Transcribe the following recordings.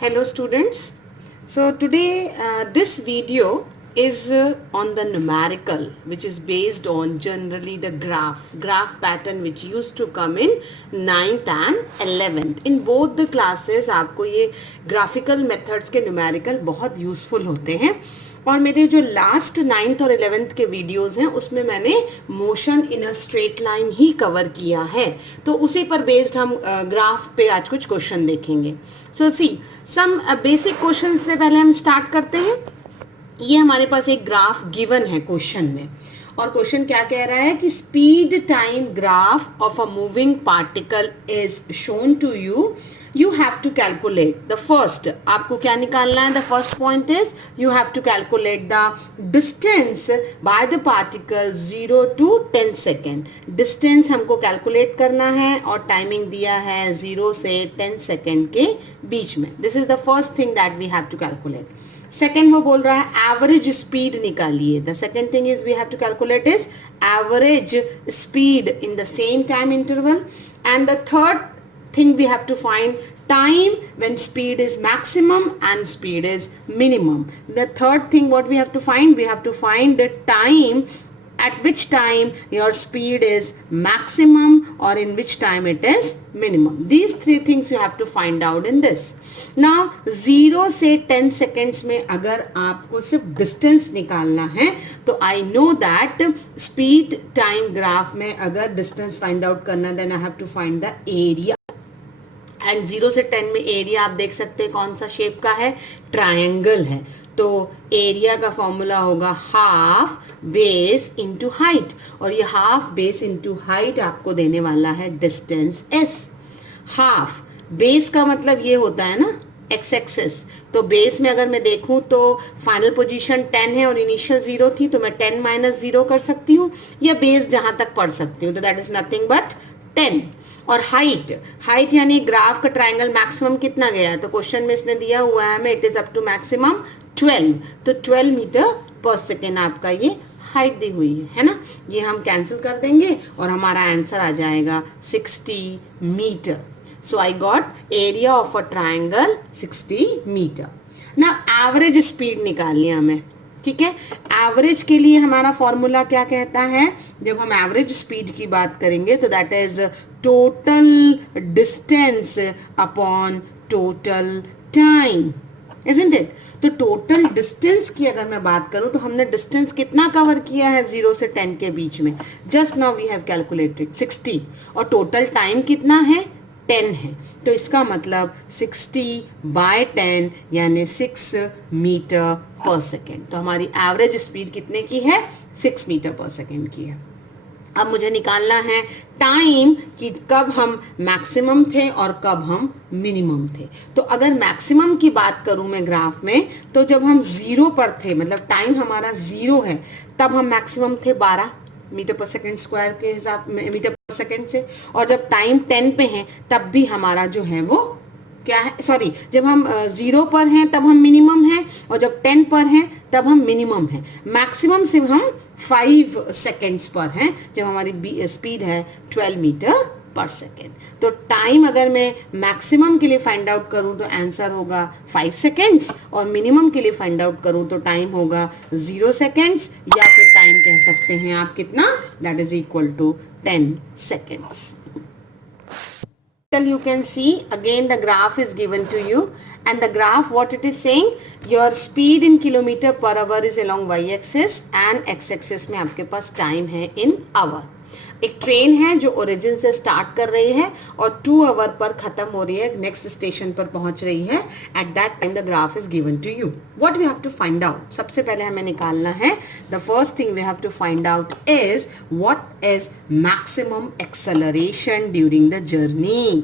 Hello students. So today this video is on the numerical, which is based on generally the graph pattern which used to come in 9th and 11th. In both the classes आपको ये graphical methods के numerical बहुत useful होते हैं और मेरे जो last 9th और 11th के वीडियोस हैं उसमें मैंने motion in a straight line he cover किया है, तो उसी पर बेस्ड हम ग्राफ पे आज कुछ क्वेश्चन देखेंगे. सो सी सम बेसिक क्वेश्चन से पहले हम स्टार्ट करते हैं. ये हमारे पास एक ग्राफ गिवन है क्वेश्चन में और क्वेश्चन क्या कह रहा है कि speed time graph of a moving particle is shown to you. You have to calculate the first. आपको क्या निकालना है? The first point is you have to calculate the distance by the particle 0 to 10 second. Distance हमको calculate करना है और timing दिया है 0 से 10 second के बीच में. This is the first thing that we have to calculate. Second वो बोल रहा है average speed निकालिए. The second thing is we have to calculate is average speed in the same time interval. And the third thing we have to find time when speed is maximum and speed is minimum. The third thing what we have to find the time at which time your speed is maximum or in which time it is minimum. These three things you have to find out in this. Now 0 से 10 seconds में अगर आपको सिर्फ distance निकालना है तो I know that speed time graph में अगर distance find out करना then I have to find the area. And 0 से 10 में एरिया आप देख सकते हैं कौन सा शेप का है, ट्रायंगल है, तो एरिया का फॉर्मूला होगा हाफ बेस इनटू हाइट और ये हाफ बेस इनटू हाइट आपको देने वाला है डिस्टेंस s. हाफ बेस का मतलब ये होता है ना एक्स एक्सिस, तो बेस में अगर मैं देखूं तो फाइनल पोजीशन 10 है और इनिशियल 0 थी, तो मैं 10 माइनस 0 कर सकती हूँ या बेस जहां तक पढ़ सकती हूँ, तो दैट इज नथिंग बट 10. और हाइट यानी ग्राफ का ट्रायंगल मैक्सिमम कितना गया है, तो क्वेश्चन में इसने दिया हुआ है हमें it is up to maximum 12, तो 12 मीटर पर सेकेंड आपका ये हाइट दी हुई है ना. ये हम कैंसिल कर देंगे और हमारा आंसर आ जाएगा 60 metre. So I got area of a triangle 60 metre. ना एवरेज स्पीड निकालनी है हमें, ठीक है. एवरेज के लिए हमारा फॉर्मूला क्या कहता है, जब हम एवरेज स्पीड की बात करेंगे तो that is total distance upon total time, isn't it. तो टोटल डिस्टेंस की अगर मैं बात करूं तो हमने डिस्टेंस कितना कवर किया है 0 से 10 के बीच में, just now we have calculated 60 और टोटल टाइम कितना है 10 है, तो इसका मतलब 60 बाय 10 यानी 6 मीटर पर सेकेंड. तो हमारी एवरेज स्पीड कितने की है 6 मीटर पर सेकेंड की है. अब मुझे निकालना है टाइम कि कब हम मैक्सिमम थे और कब हम मिनिमम थे. तो अगर मैक्सिमम की बात करूं मैं ग्राफ में, तो जब हम 0 पर थे मतलब टाइम हमारा 0 है तब हम मैक्सिमम थे 12 मीटर पर सेकेंड स्क्वायर के हिसाब में मीटर पर सेकेंड से, और जब टाइम 10 पे है तब भी हमारा जो है वो क्या है, सॉरी जब हम 0 पर हैं तब हम मिनिमम हैं और जब 10 पर हैं तब हम मिनिमम हैं. मैक्सिमम सिर्फ हम 5 सेकेंड्स पर हैं जब हमारी स्पीड है 12 मीटर पर सेकेंड. तो टाइम अगर मैं मैक्सिमम के लिए फाइंड आउट करूं तो आंसर होगा 5 सेकेंड्स और मिनिमम के लिए फाइंड आउट करूं तो टाइम होगा 0 सेकेंड्स या फिर टाइम कह सकते हैं आप कितना, that is equal to 10 seconds. You can see again the graph is given to you and the graph what it is saying, your speed in kilometer per hour is along y axis and x axis में आपके पास time है in hour. एक train है जो origin से start कर रही है और 2 आवर पर खत्म हो रही है, नेक्स्ट स्टेशन पर पहुंच रही है. At that time the graph is given to you. What we have to find out, सबसे पहले हमें निकालना है the first thing we have to find out is what is maximum acceleration during the journey.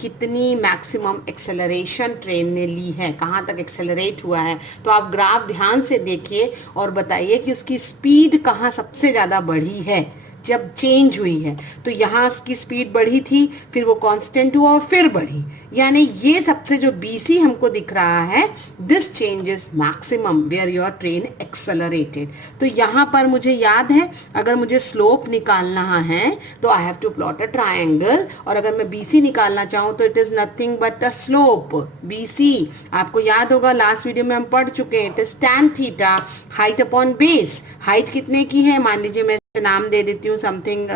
कितनी maximum acceleration train ने ली है, कहाँ तक एक्सेलरेट हुआ है. तो आप ग्राफ ध्यान से देखिए और बताइए कि उसकी स्पीड कहाँ सबसे ज़्यादा बढ़ी है, जब चेंज हुई है, तो यहाँ की स्पीड बढ़ी थी, फिर वो कांस्टेंट हुआ और फिर बढ़ी, यानी ये सबसे जो BC हमको दिख रहा है, this change is maximum where your train accelerated. तो यहाँ पर मुझे याद है, अगर मुझे स्लोप निकालना है तो I have to plot a triangle, और अगर मैं BC निकालना चाहूँ तो it is nothing but a slope BC। आपको याद होगा लास्ट वीडियो में हम पढ़ चुके हैं, it is tan theta height upon base. Height कितने की है, मान लीजिए मैं नाम दे देती हूँ समथिंग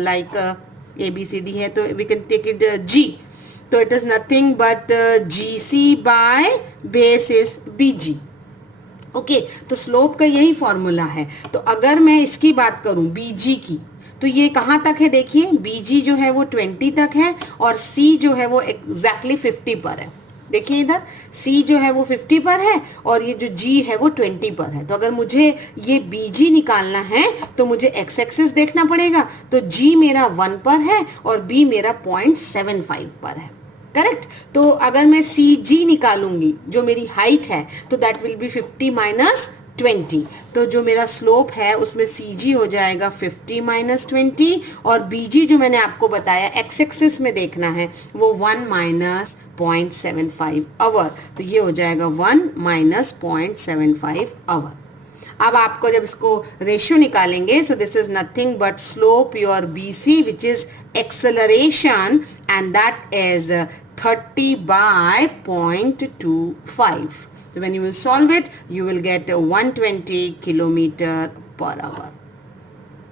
लाइक ABCD है, तो we can take it G, तो it is nothing but GC by base is BG। Okay, तो स्लोप का यही फॉर्मूला है। तो अगर मैं इसकी बात करूं BG की, तो ये कहाँ तक है, देखिए BG जो है वो 20 तक है और C जो है वो एग्जैक्टली 50 पर है। देखिए इधर C जो है वो 50 पर है और ये जो G है वो 20 पर है। तो अगर मुझे ये BG निकालना है तो मुझे x एक्सिस देखना पड़ेगा, तो G मेरा 1 पर है और B मेरा 0.75 पर है। करेक्ट। तो अगर मैं CG निकालूंगी जो मेरी हाइट है, तो दैट विल बी 50 माइनस 20। तो जो मेरा स्लोप है उसमें CG हो जाएगा 50 माइनस 20 और BG जो मैंने आपको बताया x एक्सिस में देखना है वो 1 माइनस 0.75 आवर, तो ये हो जाएगा 1 माइनस 0.75 आवर। अब आपको जब इसको रेशियो निकालेंगे, so this is nothing but slope your BC which is acceleration and that is 30 by 0.25. So when you will solve it, you will get 120 kilometer per hour.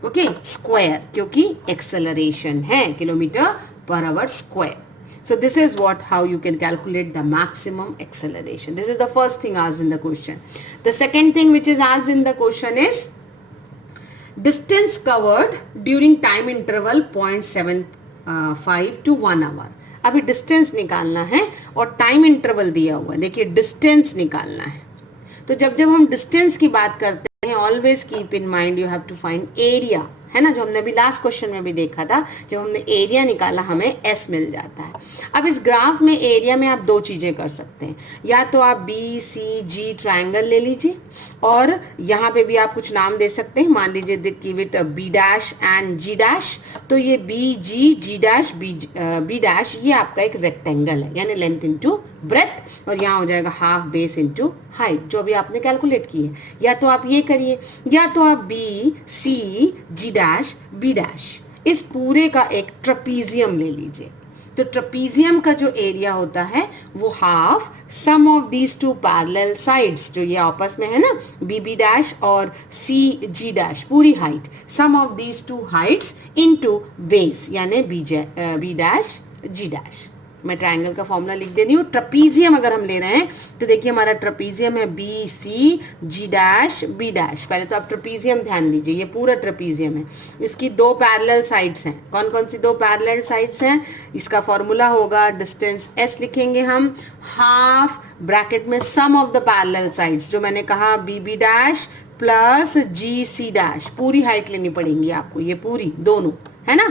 Okay, square, क्योंकि acceleration है kilometer per hour square. So this is how you can calculate the maximum acceleration. This is the first thing asked in the question. The second thing which is asked in the question is distance covered during time interval 0.75 to 1 hour. अभी distance निकालना है और time interval दिया हुआ है। देखिए distance निकालना है, तो जब हम डिस्टेंस की बात करते हैं, always keep in mind you have to find area, है ना, जो हमने अभी लास्ट क्वेश्चन में भी देखा था, जब हमने एरिया निकाला हमें S मिल जाता है। अब इस ग्राफ में एरिया में आप दो चीजें कर सकते हैं, या तो आप BCG ट्रायंगल ले लीजिए और यहाँ पे भी आप कुछ नाम दे सकते हैं, मान लीजिए give it B dash and G dash, तो ये BG G dash B dash ये आपका एक रेक्टेंगल है, यानी लेंथ इनटू ब्रेथ, और यहाँ हो जाएगा हाफ बेस इनटू हाइट, जो अभी आपने कैलकुलेट की है। या तो आप ये करिए, या तो आप BC डैश B डैश इस पूरे का एक ट्रपीजियम ले लीजिए। तो ट्रपीजियम का जो एरिया होता है वो half sum of these two parallel sides, जो ये आपस में है ना BB डैश और CG डैश पूरी height, sum of these two heights into base, यानी B डैश G डैश। मैं ट्रायंगल का फॉर्मूला लिख दे रही हूँ। ट्रपीजियम अगर हम ले रहे हैं तो देखिए हमारा ट्रपीजियम है BCG डैश B डैश। पहले तो आप ट्रपीजियम ध्यान दीजिए, ये पूरा ट्रपीजियम है, इसकी दो पैरेलल साइड्स हैं। कौन कौन सी दो पैरेलल साइड्स हैं? इसका फॉर्मूला होगा डिस्टेंस S लिखेंगे हम, हाफ ब्रैकेट में सम ऑफ द पैरेलल साइड्स, जो मैंने कहा BB dash plus GC dash, पूरी हाइट लेनी पड़ेंगी आपको, ये पूरी दोनों, है ना,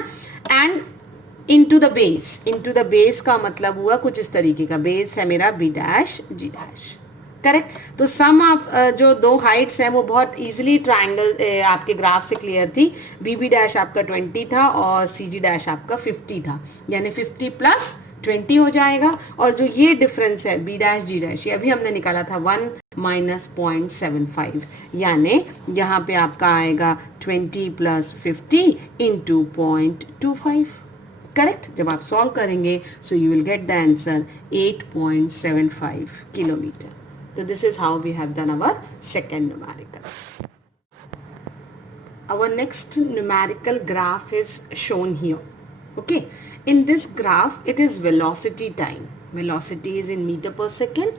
and into the base. Into the base का मतलब हुआ कुछ इस तरीके का, बेस है मेरा B dash G dash, correct. तो सम ऑफ जो दो हाइट्स हैं वो बहुत इजीली ट्रायंगल आपके ग्राफ से क्लियर थी। BB डैश आपका 20 था और CG डैश आपका 50 था, यानी 50 प्लस 20 हो जाएगा। और जो ये डिफरेंस है B डैश G डैश, ये अभी हमने निकाला था 1 माइनस 0.75, यानी यहाँ पे आपका आएगा 20 प्लस 50 इंटू 0.25, करेक्ट। जब आप सॉल्व करेंगे so you will get the answer 8.75 kilometre. तो this is how we have done our second numerical. Our next numerical graph is shown here. Okay, in this graph it is velocity time. Velocity is in meter per second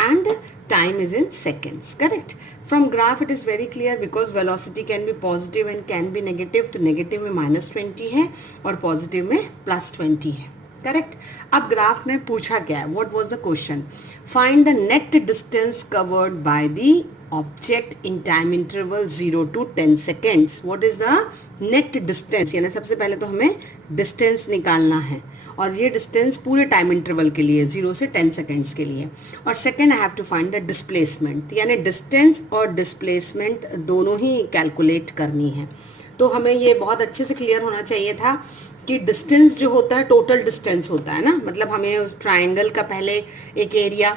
and time is in seconds, correct. From graph it is very clear because velocity can be positive and can be negative. तो negative में -20 है और positive में +20 है, correct. अब graph में पूछा क्या है, what was the question? Find the net distance covered by the object in time interval 0 to 10 seconds. What is the net distance? यानी सबसे पहले तो हमें डिस्टेंस निकालना है और ये डिस्टेंस पूरे टाइम इंटरवल के लिए 0 से 10 सेकेंड्स के लिए। और second I have to find the displacement, यानी डिस्टेंस और डिस्प्लेसमेंट दोनों ही कैलकुलेट करनी है। तो हमें ये बहुत अच्छे से क्लियर होना चाहिए था कि डिस्टेंस जो होता है टोटल डिस्टेंस होता है ना, मतलब हमें उस ट्राइंगल का पहले एक एरिया,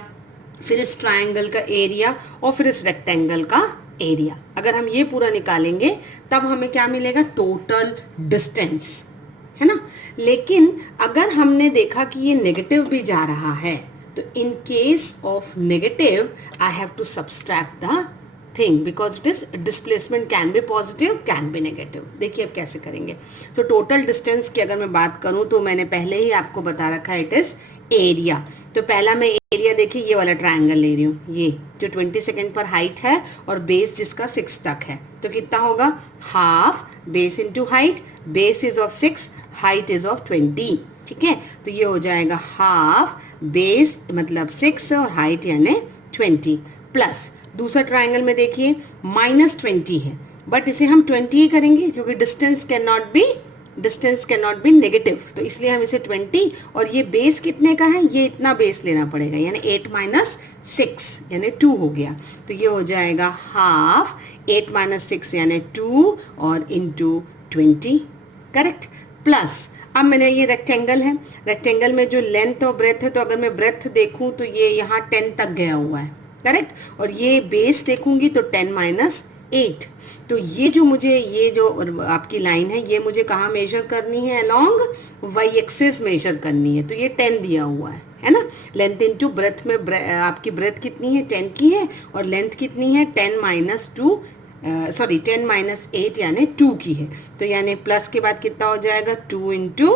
फिर इस ट्राइंगल का एरिया और फिर इस रेक्टेंगल का एरिया, अगर हम ये पूरा निकालेंगे तब हमें क्या मिलेगा, टोटल डिस्टेंस, है ना। लेकिन अगर हमने देखा कि ये नेगेटिव भी जा रहा है तो in case of negative I have to subtract the thing because it is displacement can be positive can be negative. देखिए अब कैसे करेंगे। तो टोटल डिस्टेंस की अगर मैं बात करूं तो मैंने पहले ही आपको बता रखा है इट इज एरिया। तो पहला मैं एरिया देखिए ये वाला ट्राइंगल ले रही हूँ, ये जो 20 सेकेंड पर हाइट है और बेस जिसका 6 तक है, तो कितना होगा, half base into height, base is of 6, height is of 20, ठीक है। तो ये हो जाएगा हाफ बेस मतलब 6 और हाइट यानी 20 प्लस दूसरा ट्राइंगल में देखिए -20 है, बट इसे हम 20 ही करेंगे क्योंकि distance can not be negative, तो इसलिए हम इसे 20, और ये बेस कितने का है, ये इतना बेस लेना पड़ेगा यानी 8 - 6 यानी 2 हो गया। तो ये हो जाएगा हाफ 8 - 6 यानी 2 और इंटू 20, करेक्ट। प्लस अब मैंने ये रेक्टेंगल है, रेक्टेंगल में जो लेंथ और ब्रेथ है, तो अगर मैं ब्रेथ देखूं तो ये यहाँ 10 तक गया हुआ है, करेक्ट, और ये बेस देखूंगी तो 10 - 8, तो ये जो मुझे ये जो आपकी लाइन है ये मुझे कहाँ मेजर करनी है, अलोंग वाई एक्सिस मेजर करनी है, तो ये 10 दिया हुआ है ना। लेंथ इनटू ब्रेथ में आपकी ब्रेथ कितनी है, 10 की है, और लेंथ कितनी है 10 - 8 यानी 2 की है, तो यानी प्लस के बाद कितना हो जाएगा 2 ×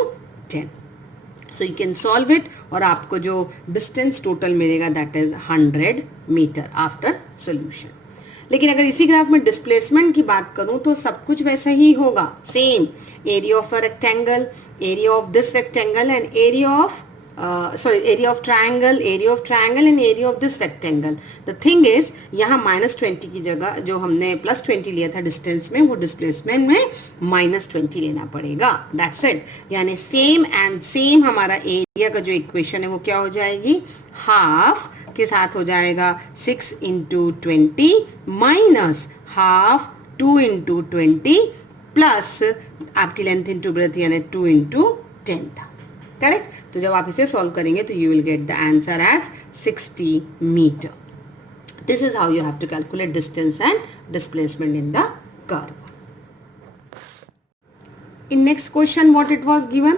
10, so you can solve it, और आपको जो डिस्टेंस टोटल मिलेगा that is 100 metre after solution. लेकिन अगर इसी ग्राफ में डिस्प्लेसमेंट की बात करूं तो सब कुछ वैसा ही होगा, same area of a rectangle, area of this rectangle and area of area of triangle and area of this rectangle. The thing is यहाँ -20 की जगह जो हमने +20 लिया था डिस्टेंस में, वो डिस्प्लेसमेंट में -20 लेना पड़ेगा, that's it। यानी सेम एंड सेम हमारा एरिया का जो इक्वेशन है वो क्या हो जाएगी, हाफ के साथ हो जाएगा 6 × 20 माइनस हाफ 2 × 20 प्लस आपकी लेंथ इंटू ब्रेथ यानी 2 × 10 था, करेक्ट। तो जब आप इसे सॉल्व करेंगे तो you will get the answer as 60 metre. This is how you have to calculate distance and displacement in the curve. In next question what it was given,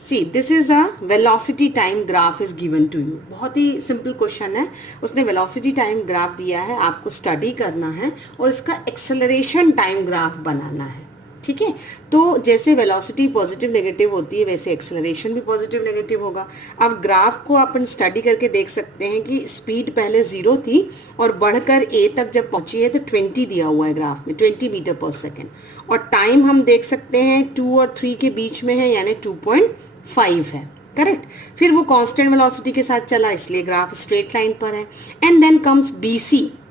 see this is a velocity time graph is given to you. बहुत ही simple question है, उसने velocity time graph दिया है, आपको study करना है और इसका एक्सेलरेशन टाइम ग्राफ बनाना है, ठीक है। तो जैसे वेलोसिटी पॉजिटिव नेगेटिव होती है वैसे एक्सेलरेशन भी पॉजिटिव नेगेटिव होगा। अब ग्राफ को अपन स्टडी करके देख सकते हैं कि स्पीड पहले 0 थी और बढ़कर a तक जब पहुंची है तो 20 दिया हुआ है ग्राफ में, 20 मीटर पर सेकेंड, और टाइम हम देख सकते हैं 2 और 3 के बीच में है यानी 2.5 है, करेक्ट। फिर वो कांस्टेंट वेलोसिटी के साथ चला इसलिए ग्राफ स्ट्रेट लाइन पर है। एंड देन कम्स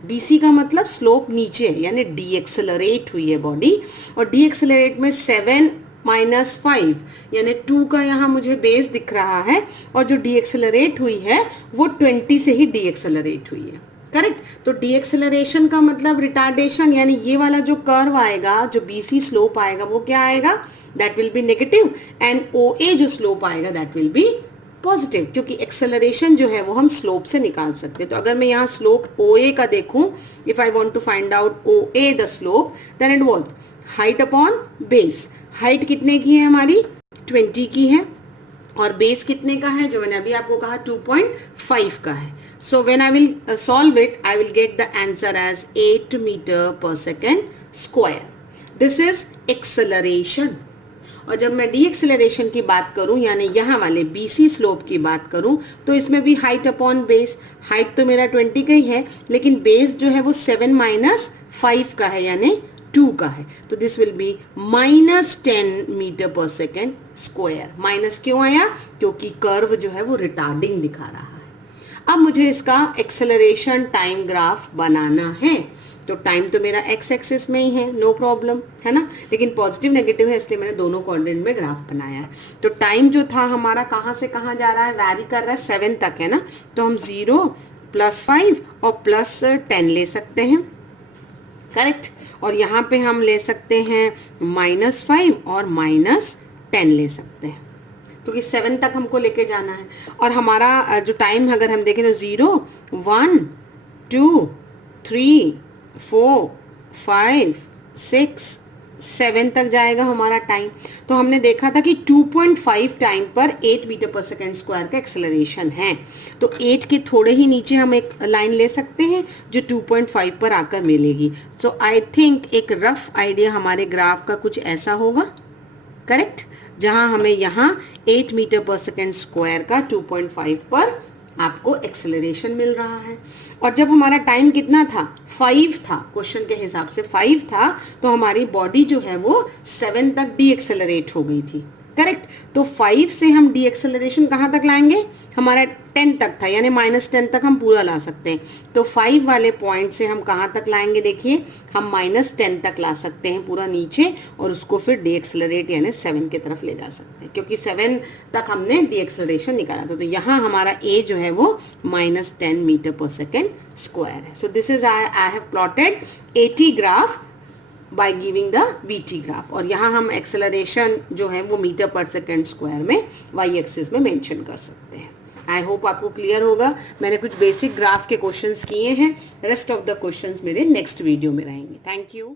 BC का मतलब स्लोप नीचे है यानी डी एक्सेलरेट हुई है बॉडी, और डी एक्सेलरेट में 7 - 5 यानी 2 का यहाँ मुझे बेस दिख रहा है, और जो डी एक्सेलरेट हुई है वो 20 से ही डी एक्सेलरेट हुई है, करेक्ट। तो डी एक्सेलरेशन का मतलब रिटार्डेशन, यानी ये वाला जो कर्व आएगा, जो BC स्लोप आएगा वो क्या आएगा, that will be negative, and OA जो स्लोप आएगा दैट विल बी पॉजिटिव, क्योंकि एक्सेलरेशन जो है वो हम स्लोप से निकाल सकते हैं। तो अगर मैं यहाँ स्लोप OA का देखूं, if I want to find out OA the slope, then it was height upon base. Height कितने की है हमारी, 20 की है, और बेस कितने का है, जो मैंने अभी आपको कहा 2.5 का है। So when I will solve it I will get the answer as 8 metre per second square. This is acceleration. और जब मैं डी एक्सेलरेशन की बात करूं यानी यहाँ वाले BC स्लोप की बात करूं तो इसमें भी हाइट अपॉन बेस, हाइट तो मेरा 20 का ही है लेकिन बेस जो है वो 7 - 5 का है यानी 2 का है, तो this will be -10 metre per second square. Minus क्यों आया, क्योंकि कर्व जो है वो रिटार्डिंग दिखा रहा है। अब मुझे इसका एक्सेलरेशन टाइम ग्राफ बनाना है, तो टाइम तो मेरा x एक्सिस में ही है, नो प्रॉब्लम, है ना, लेकिन पॉजिटिव नेगेटिव है इसलिए मैंने दोनों कोऑर्डिनेट में ग्राफ बनाया है। तो टाइम जो था हमारा कहाँ से कहाँ जा रहा है, वैरी कर रहा है, 7 तक है ना, तो हम 0 + 5 और +10 ले सकते हैं, करेक्ट। और यहाँ पे हम ले सकते हैं -5 और -10 ले सकते हैं, क्योंकि 7 तक हमको लेके जाना है। और हमारा जो टाइम अगर हम देखें तो 0 1 2 3 4 5 6 7 तक जाएगा हमारा टाइम। तो हमने देखा था कि 2.5 टाइम पर 8 मीटर पर सेकेंड स्क्वायर का एक्सेलरेशन है। तो 8 के थोड़े ही नीचे हम एक लाइन ले सकते हैं जो 2.5 पर आकर मिलेगी। सो आई थिंक एक रफ आइडिया हमारे ग्राफ का कुछ ऐसा होगा, करेक्ट, जहां हमें यहाँ 8 मीटर पर सेकेंड स्क्वायर का 2.5 पर आपको एक्सेलरेशन मिल रहा है। और जब हमारा टाइम कितना था, 5 था, क्वेश्चन के हिसाब से 5 था, तो हमारी बॉडी जो है वो 7 तक डी एक्सेलरेट हो गई थी, करेक्ट। तो 5 से हम डी एक्सेलरेशन कहाँ तक लाएंगे, हमारा 10 तक था, यानी -10 तक हम पूरा ला सकते हैं। तो 5 वाले पॉइंट से हम कहाँ तक लाएंगे, देखिए हम -10 तक ला सकते हैं पूरा नीचे, और उसको फिर डी एक्सेलरेट यानी 7 की तरफ ले जा सकते हैं, क्योंकि 7 तक हमने डी एक्सेलरेशन निकाला था। तो यहाँ हमारा ए जो है वो -10 मीटर पर सेकेंड स्क्वायर है। So this is I have plotted AT graph by giving the VT graph, और यहाँ हम एक्सेलरेशन जो है वो मीटर पर सेकेंड स्क्वायर में y एक्सिस में मेंशन कर सकते हैं। आई होप आपको क्लियर होगा। मैंने कुछ बेसिक ग्राफ के क्वेश्चंस किए हैं, रेस्ट ऑफ द क्वेश्चंस मेरे नेक्स्ट वीडियो में रहेंगे। Thank you.